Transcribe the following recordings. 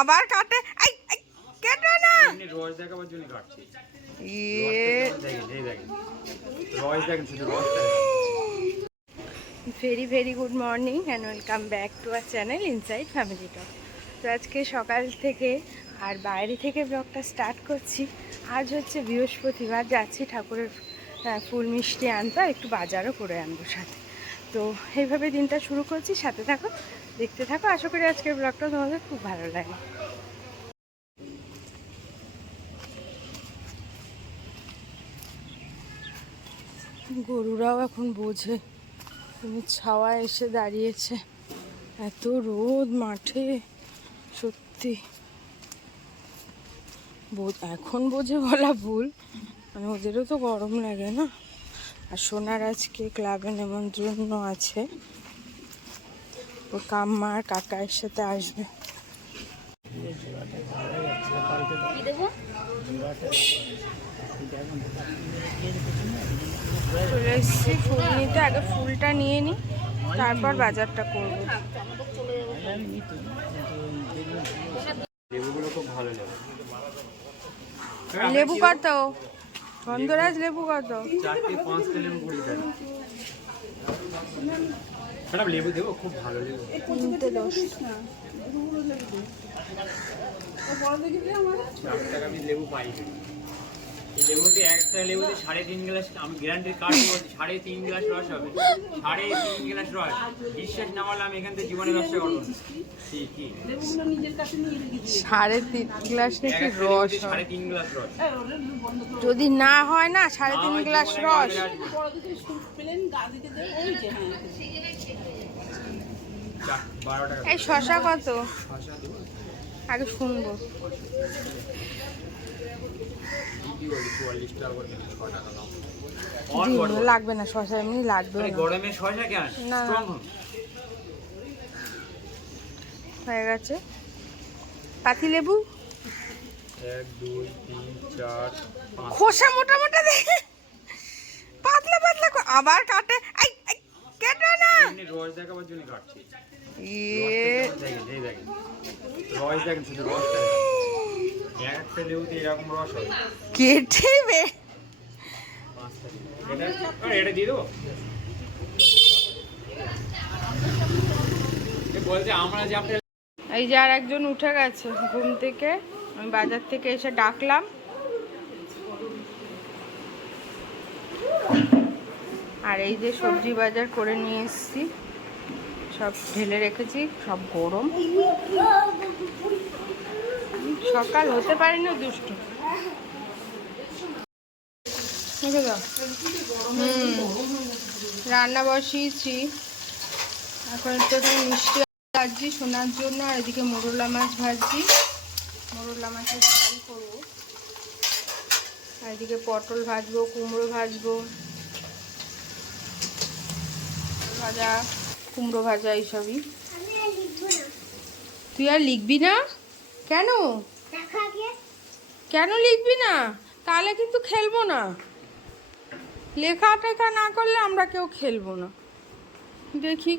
আবার কাটে। কেটো না। রস দেখাবার জন্য কাটছি। Very very good morning and welcome back to R channel inside family talk তো আজকে সকাল থেকে আর বাইরে থেকে ব্লগটা স্টার্ট করছি। আজ হচ্ছে বৃহস্পতিবার যাচ্ছি ঠাকুরের ফুল মিষ্টি আনতে একটু বাজারও করে আনব সাথে। তো এইভাবে দিনটা শুরু করছি সাথে থাকো দেখতে থাকো। আশা করি আজকের ব্লগটা তোমাদের খুব ভালো লাগে। গরুরাও এখন বোঝে ছাওয়া এসে দাঁড়িয়েছে। এত রোদ মাঠে, সত্যি। এখন বোঝে বলা ভুল মানে ওদেরও তো গরম লাগে না। আর সোনার আজকে ক্লাবে নেমন্ত্রণ আছে। ও কাম্মা আর কাকায়ের সাথে আসবে। চলে এসেছি ফুল নিতে। আগে ফুলটা নিয়ে নিই তারপর বাজারটা করব। লেবু কত গন্ধরাজ লেবু কত চারটে পাঁচটা লেবু কুড়ি টাকা ম্যাডাম লেবু দেবো? খুব ভালো লেবু। তিনটে দশ টাকা আমি লেবু পাই লেবুতে একটা লেবুতে সাড়ে তিন গ্লাস আমি গ্যারান্টির কার্ড বলছি সাড়ে তিন গ্লাস রস হবে। সাড়ে তিন গ্লাস রস। বিশ্বাস না হলে আমি এখান থেকে জীবনে ব্যবসা করব সাড়ে তিন গ্লাস নাকি রস সাড়ে তিন গ্লাস রস। যদি না হয় না সাড়ে তিন গ্লাস রস। এই শশা কত? আগে শুনব। লাগবে না শশা এমনি লাগবে গরমে শসা কেন? না। হয়ে গেছে। পাতি লেবু? এক দুই তিন চার খোসা মোটা মোটা দেখে পাতলা পাতলা আবার কাটে। এই, না রস দেখাবার জন্য কাটছি ইয়ে দেখেন দেখেন। রস দেখেন শুধু একটা লেবুতে এরকম রস হবে কেটে বে এটা এটা দিয়ে দেবো? বলতে আমরা যে আপনার এই যে আর একজন উঠে গেছে ঘুম থেকে আমি বাজার থেকে এসে ডাকলাম। আর এই যে সবজি বাজার করে নিয়ে এসেছি। সব ঢেলে রেখেছি সব গরম। সকাল হতে পারেনি দুষ্টু। রেখে দাও। হুম রান্না বসিয়েছি। এখন একটু মিষ্টি ভাজছি শোনার জন্য আর এদিকে মোরলা মাছ ভাজছি। মোরলা মাছের ঝাল করব। আর এদিকে পটল ভাজবো কুমড়ো ভাজবো। ভাজা কুমড়ো ভাজা এইসবই। তুই আর লিখবি না? কেন? কেন লিখবি না? তাহলে কিন্তু খেলব না। লেখা টেখা না করলে আমরা কেউ খেলব না। দেখি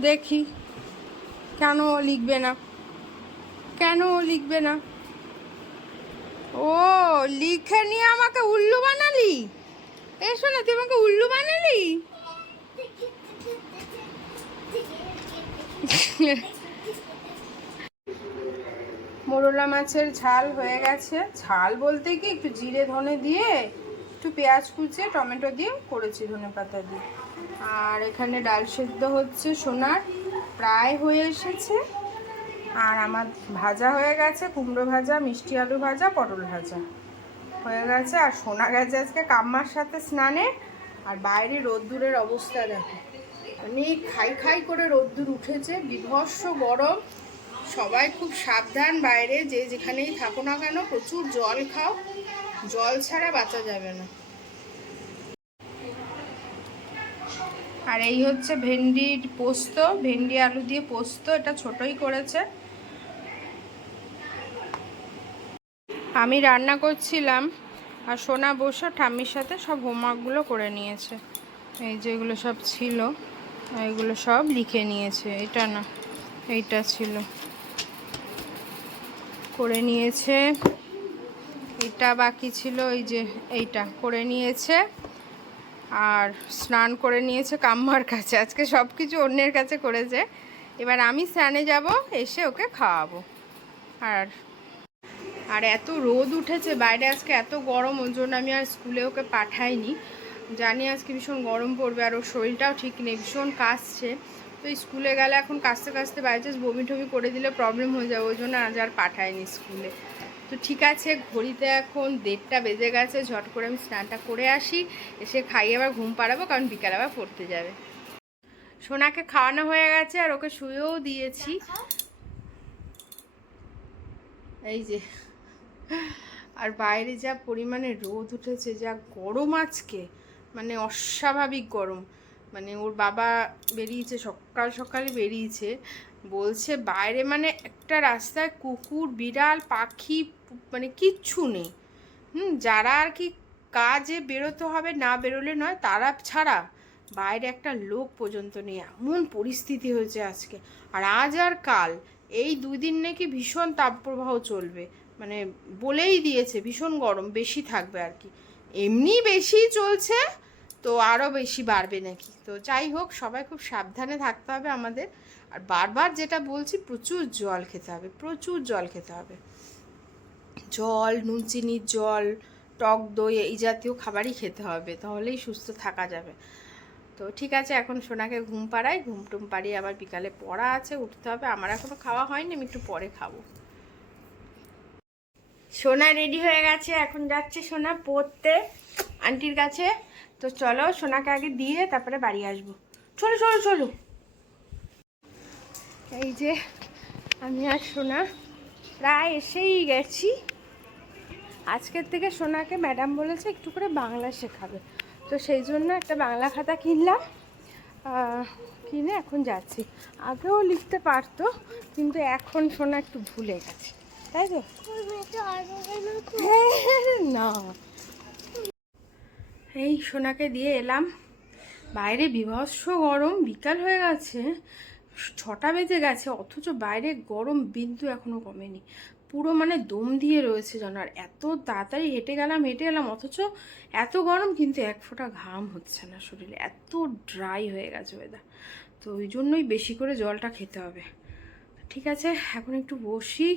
দেখি। কেন ও লিখবে না? কেন ও লিখবে না? ও লিখে নিয়ে আমাকে উল্লু বানালি? এসো না তুই আমাকে উল্লু বানালি? মোরলা মাছের ঝাল হয়ে গেছে। ঝাল বলতে কি? একটু জিরে, ধনে দিয়ে, একটু পেঁয়াজ কুচিয়ে টমেটো দিয়ে করেছি ধনে পাতা দিয়ে। আর এখানে ডাল সেদ্ধ হচ্ছে সোনার, প্রায় হয়ে এসেছে। আর আমার ভাজা হয়ে গেছে, কুমড়ো ভাজা, মিষ্টি আলু ভাজা, পটল ভাজা হয়ে গেছে। আর সোনা গেছে আজকে কাম্মার সাথে স্নানে। আর বাইরে রোদ্দুরের অবস্থা দেখো। অনেক খাই খাই করে রোদ্দুর উঠেছে, বিভৎস গরম। সবাই খুব সাবধান বাইরে, যে যেখানেই থাকো না কেন, প্রচুর জল খাও। জল ছাড়া বাঁচা যাবে না। আর এই হচ্ছে ভেন্ডির পোস্ত, ভেন্ডি আলু দিয়ে পোস্ত, এটা ছোটই করেছে। আমি রান্না করছিলাম, আর সোনা বসে ঠাম্মির সাথে সব হোমওয়ার্কগুলো করে নিয়েছে। এই যেগুলো সব ছিল। এইগুলো সব লিখে নিয়েছে। এটা না, এইটা ছিল। করে নিয়েছে। এটা বাকি ছিল এই যে এইটা। করে নিয়েছে আর স্নান করে নিয়েছে কাম্মার কাছে। আজকে সব কিছু অন্যের কাছে করেছে। এবার আমি স্নানে যাব, এসে ওকে খাওয়াবো। আর আর এত রোদ উঠেছে, বাইরে আজকে এত গরম ওই জন্য আমি আর স্কুলে ওকে পাঠাইনি। জানি আজকে ভীষণ গরম পড়বে আর ওর শরীরটাও ঠিক নেই, ভীষণ কাশছে। তো স্কুলে গেলে এখন কাশতে কাশতে বাই চান্স বমি টমি করে দিলে প্রবলেম হয়ে যাবে, ওই জন্য আজ আর পাঠায়নি স্কুলে। তো ঠিক আছে, ঘড়িতে এখন দেড়টা বেজে গেছে, ঝট করে আমি স্নানটা করে আসি, এসে খাইয়ে আবার ঘুম পাড়াবো, কারণ বিকালে আবার পড়তে যাবে। সোনাকে খাওয়ানো হয়ে গেছে আর ওকে শুয়েও দিয়েছি। এই যে, আর বাইরে যা পরিমাণে রোদ উঠেছে, যা গরম আজকে। মানে অস্বাভাবিক গরম। মানে ওর বাবা বেরিয়েছে, সকাল সকালে বেরিয়েছে। বলছে, বাইরে মানে একটা রাস্তায় কুকুর, বিড়াল, পাখি মানে কিচ্ছু নেই। হুম, যারা আর কি কাজে বেরোতে হবে, না বেরোলে নয়, তারা ছাড়া বাইরে একটা লোক পর্যন্ত নেই। এমন পরিস্থিতি হয়েছে আজকে। আর আজ আর কাল, এই দুই দিন নাকি ভীষণ তাপপ্রবাহ চলবে। মানে বলেই দিয়েছে, ভীষণ গরম, বেশি থাকবে আর কি। এমনি বেশি চলছে, তো আরও বেশি বাড়বে নাকি? তো যাই হোক, সবাই খুব সাবধানে থাকতে হবে আমাদের। আর বারবার যেটা বলছি, প্রচুর জল খেতে হবে, প্রচুর জল খেতে হবে। জল, নুন চিনির জল, টক দই, এই জাতীয় খাবারই খেতে হবে, তাহলেই সুস্থ থাকা যাবে। তো ঠিক আছে, এখন সোনাকে ঘুম পাড়াই, ঘুম টুম পাড়িয়ে আবার বিকালে পড়া আছে, উঠতে হবে। আমার এখনও খাওয়া হয়নি, আমি একটু পরে খাব। সোনা রেডি হয়ে গেছে, এখন যাচ্ছে সোনা পড়তে আন্টির কাছে। তো চলো সোনাকে আগে দিয়ে তারপরে বাড়ি আসব। চলো চলো চলো। এই যে আমি আর সোনা প্রায় এসেই গেছি। আজকের থেকে সোনাকে ম্যাডাম বলেছে একটু করে বাংলা শেখাবে। তো সেই জন্য একটা বাংলা খাতা কিনলাম। কিনে এখন যাচ্ছি। আগেও লিখতে পারতো, কিন্তু এখন সোনা একটু ভুলে গেছে। তাই তো? না। এই সোনাকে দিয়ে এলাম। বাইরে বিভৎস গরম, বিকাল হয়ে গেছে। ছটা বেজে গেছে, অথচ বাইরে গরম বিন্দু এখনও কমেনি। পুরো মানে দম দিয়ে রয়েছে যেন, আর এত তাড়াতাড়ি হেঁটে গেলাম হেঁটে গেলাম অথচ এত গরম, কিন্তু এক ফোঁটা ঘাম হচ্ছে না শরীরে। এত ড্রাই হয়ে গেছে ওয়েদার তো ওই জন্যই বেশি করে জলটা খেতে হবে। ঠিক আছে, এখন একটু বসি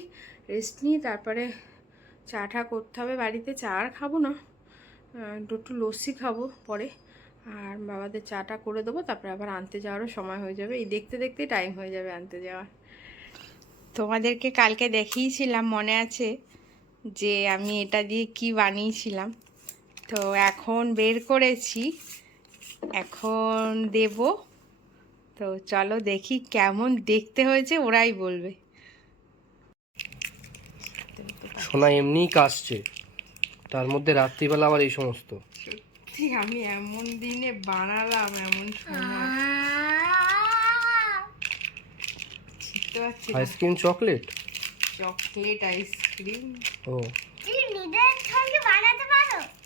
রেস্ট নিই, তারপরে চা টা করতে হবে বাড়িতে, চা আর খাব না একটু লস্যি খাব পরে, আর বাবাদের চাটা করে দেবো, তারপরে আবার আনতে যাওয়ারও সময় হয়ে যাবে, এই দেখতে দেখতে টাইম হয়ে যাবে আনতে যাওয়ার। তোমাদেরকে কালকে দেখিয়েছিলাম, মনে আছে? যে আমি এটা দিয়ে কি বানিয়েছিলাম। তো এখন বের করেছি, এখন দেব তো চলো দেখি কেমন দেখতে হয়েছে ওরাই বলবে। সোনা এমনিই কাশছে। তার মধ্যে রাত্রিবেলা আবার এই সমস্ত। ঠিক আমি এমন দিনে বানালাম এমন সময়। পারছি না। Ice cream chocolate? Chocolate ice cream. ও।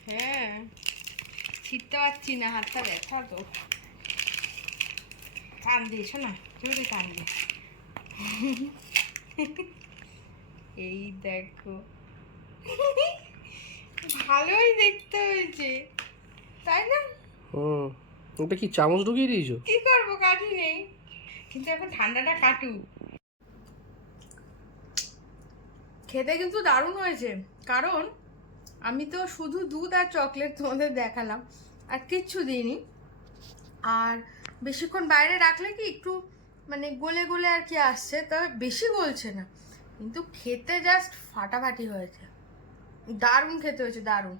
হ্যাঁ। ছিটতে পারছি না হাতটা ব্যথা তো। কান দিয়েছ না জোরে কান দে এই দেখো। ভালোই দেখতে হয়েছে তাই না? হুম ওটা কি চামচ ঢুকিয়ে দিয়েছ? কি করব কাঠি নেই। কিন্তু এখন ঠান্ডাটা কাটু খেতে কিন্তু দারুণ হয়েছে কারণ আমি তো শুধু দুধ আর চকলেট তোমাদের দেখালাম আর কিচ্ছু দিইনি। আর বেশিক্ষণ বাইরে রাখলে কি একটু মানে গলে গলে আর কি আসছে তবে বেশি গলছে না। কিন্তু খেতে জাস্ট ফাটাফাটি হয়েছে। দারুণ খেতে হয়েছে দারুণ।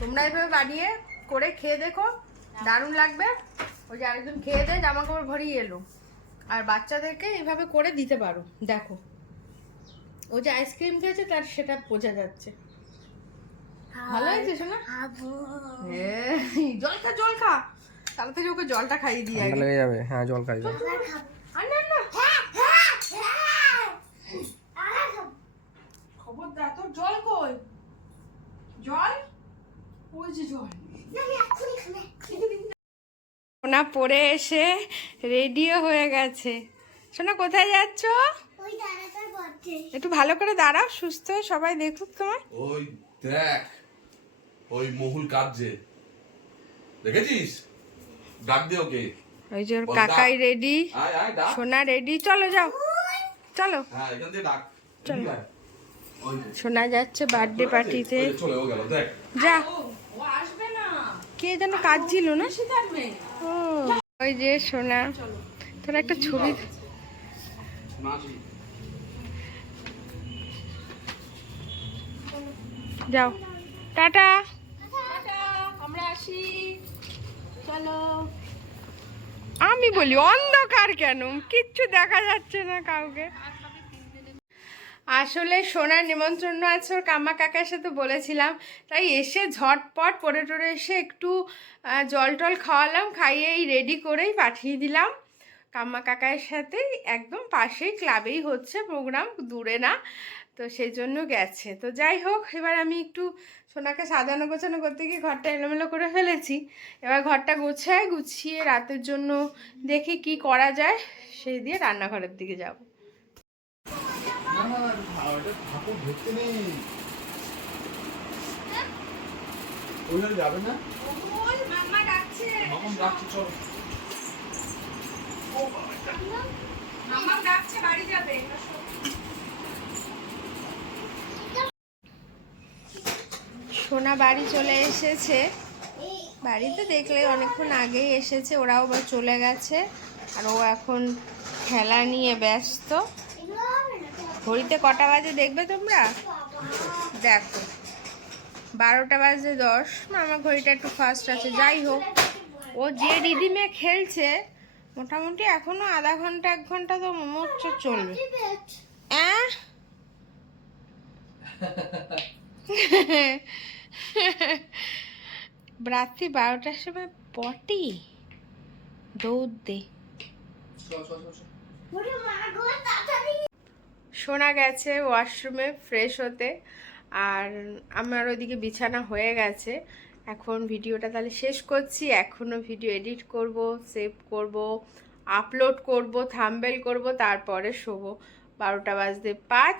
তোমরা এভাবে বানিয়ে করে খেয়ে দেখো দারুণ লাগবে। ওই যে আরেকজন খেয়ে দেয় জামা কাপড় ভরিয়ে এলো। আর বাচ্চাদেরকে এইভাবে করে দিতে পারো দেখো। ও যে আইসক্রিম খেয়েছে তার সেটা বোঝা যাচ্ছে। ভালো হয়েছে শোনা? হ্যাঁ, জল খা জল খা। তাড়াতাড়ি ওকে জলটা খাইয়ে দিয়ে আগে। লেগে যাবে। হ্যাঁ জল খাই জল আর না না। খবরদার তোর জল কই? জল? ওই যে জল। সোনা পরে এসে রেডিও হয়ে গেছে। সোনা কোথায় যাচ্ছ? একটু ভালো করে দাঁড়াও সুস্থ হয়ে সবাই দেখুক তোমার। ওই দেখ ওই মহুল কাঁদছে। দেখেছিস? ডাক দে ওকে ওই যে ওর কাকাই রেডি আয় আয় ডাক। সোনা রেডি চলো যাও। চলো। হ্যাঁ এখান থেকে ডাক। চলো। শোনা যাচ্ছে বার্থডে পার্টিতে যে চলে ও গেল দেখ। যা। কে যেন কাজ ছিল না ও ওই যে সোনা। তোর একটা ছবি যাও। টাটা। চলো। আমি বলি অন্ধকার কেন? কিচ্ছু দেখা যাচ্ছে না কাউকে। আসলে সোনার নিমন্ত্রণ আছে ওর কাম্মা কাকার সাথে বলেছিলাম। তাই এসে ঝটপট পরে টরে এসে একটু জল টল খাওয়ালাম খাইয়েই রেডি করেই পাঠিয়ে দিলাম। কাম্মা কাকার সাথে একদম পাশেই ক্লাবেই হচ্ছে প্রোগ্রাম দূরে না। তো সেই জন্য গেছে। তো যাই হোক এবার আমি একটু সোনাকে সাজানো গোছানো করতে গিয়ে ঘরটা এলোমেলো করে ফেলেছি। এবার ঘরটা গোছায় গুছিয়ে রাতের জন্য দেখি কি করা যায় সেই দিয়ে রান্নাঘরের দিকে যাব। যাবে না? ডাকছে চল। সোনা বাড়ি চলে এসেছে। বাড়িতে দেখলে অনেকক্ষণ আগেই এসেছে, ওরাও বা চলে গেছে। আর ও এখন খেলা নিয়ে ব্যস্ত। ঘড়িতে কটা বাজে দেখবে তোমরা? দেখো। বারোটা বাজে দশ। আমার ঘড়িটা একটু ফাস্ট আছে, যাই হোক। ও যে রিদিমে খেলছে মোটামুটি এখনও আধা ঘণ্টা এক ঘণ্টা তো মোমোচ্চ চলবে। অ্যাঁ? রাত্রি বারোটার সময় পটি? দৌড় দে। শোনা গেছে ওয়াশরুমে ফ্রেশ হতে আর আমার ওইদিকে বিছানা হয়ে গেছে। এখন ভিডিওটা তাহলে শেষ করছি। এখনও ভিডিও এডিট করব, সেভ করব, আপলোড করব, থাম্বেল করব, তারপরে শোবো। বারোটা বাজতে পাঁচ,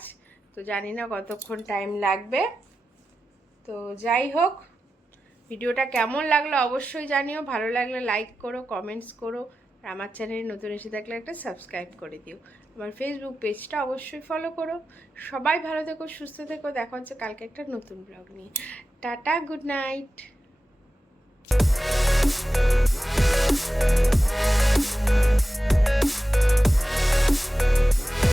তো জানি না কতক্ষণ টাইম লাগবে। তো যাই হোক, ভিডিওটা কেমন লাগল অবশ্যই জানিও। ভালো লাগলে লাইক করো কমেন্টস করো, আর আমার চ্যানেলে নতুন এসে থাকলে একটা সাবস্ক্রাইব করে দিও। আমার ফেসবুক পেজটা অবশ্যই ফলো করো। সবাই ভালো থেকো, সুস্থ থেকো। দেখা হচ্ছে কালকে একটা নতুন ব্লগ নিয়ে। Tata good night